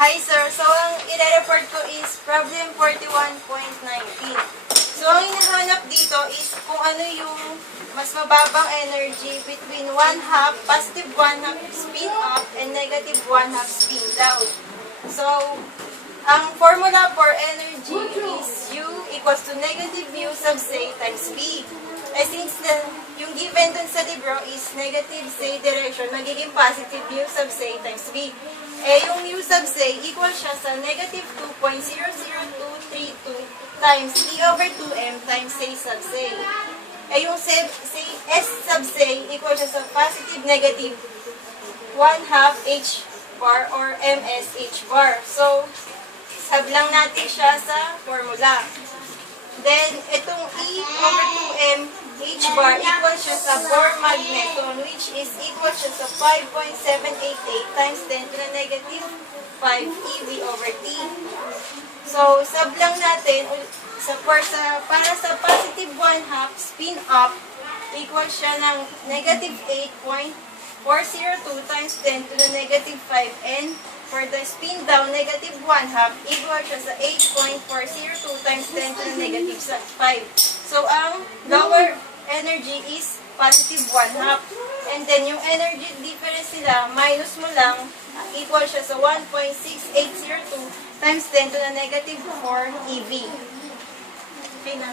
Hi sir, so ang i-report ko is problem 41.19. So ang hinahanap dito is kung ano yung mas mababang energy between 1/2, positive 1/2 spin up and negative 1/2 spin down. So ang formula for energy is U equals to negative U sub C times V. Since yung given dun sa libro is negative C direction, magiging positive U sub C times V. Yung U sub C equal siya sa negative 2.00232 times E over 2M times C sub C. Yung S sub C equal siya sa positive negative 1/2 H bar or MS H bar. So, sablang natin siya sa formula. Then, itong E over 2M H bar equal siya sa Bohr magneton, which is equal siya sa 5.788 times 10 to the negative 5 EV over T. So, sablang natin, para sa positive 1/2 spin up, equal siya ng negative 8.402 times 10 to the negative 5. For the spin down, negative 1/2, equal siya sa 8.402 times 10 to the negative 5. So, ang lower energy is positive 1/2. And then, yung energy difference nila, minus mo lang, equal siya sa 1.6802 times 10 to the negative 4 EV. Okay na.